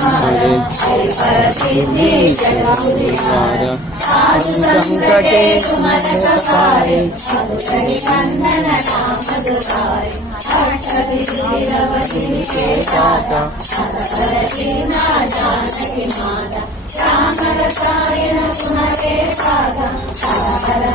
हरे हरिहरसिद्धि जगद्विहार साधु संकटे सुमनकपारे मधुकरिनंदन राम दुलारे अष्टभुज वीरवती के दाता हरहरदीना जानकी माता श्याम रसायन तुम्हारे पादा हर हर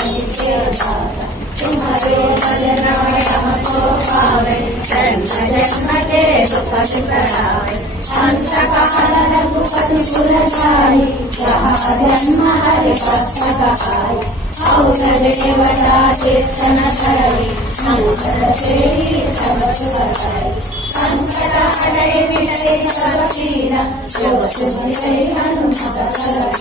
के दाता तुम्हारे भजन हमको पावे जन्म जन्म के दुख टुकरावे अंतकाल रघुपति पुर जाई जहाँ जन्म हरि भक्त कहाई और देवता कीर्तन करई संसद तेरी सब सुख करई संकट हरै मिटै सब पीरा जो शुभ जय हनुमत कर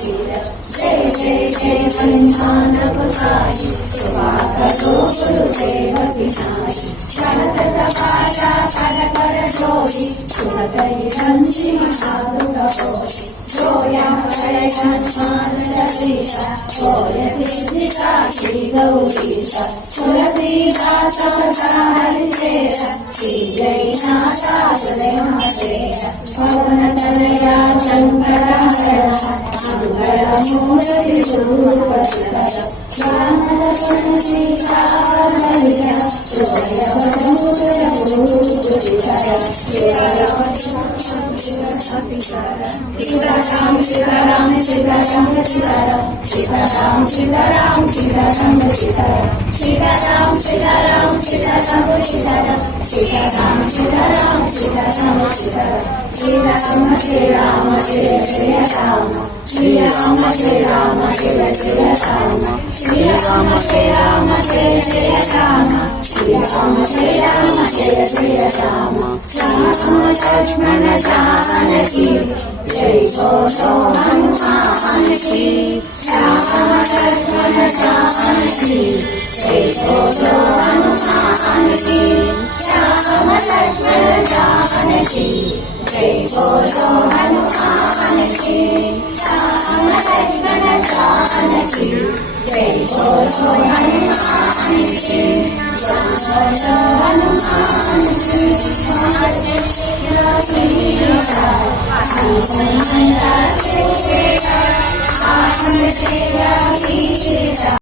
जय जय जय हनुमान गोसाई कृपा करो गुरुदेव की नाई शरद प्रकाशा कर कर जोई सुनत रंजी साधु होई जोया हरे हनुमान चालीसा होय सिद्धिका श्री गौरीसा तुलसीदास सदा हरिचेरा श्री जयनाथा सुने महादेवा पवन तनया शंकर हरण मंगल मूर्ति गुरुपति श्याम रतन सीता हरिया जोय सीताराम सीताराम सीताराम सीताराम सीताराम सीताराम सीताराम सीताराम सीताराम सीताराम सीताराम सीताराम सीताराम सीताराम सीताराम सीताराम श्रीराम श्रीराम जय जय राम श्रीराम श्रीराम जय जय राम श्रीराम श्रीराम जय जय राम श्रीराम श्रीराम जय जय राम राम लक्ष्मण जानकी जय बोलो हनुमान की राम लक्ष्मण जानकी जय बोलो हनुमान की राम लक्ष्मण जानकी जय बोलो हनुमान की राम लक्ष्मण जानकी जय बोलो हनुमान की राम हनुमान की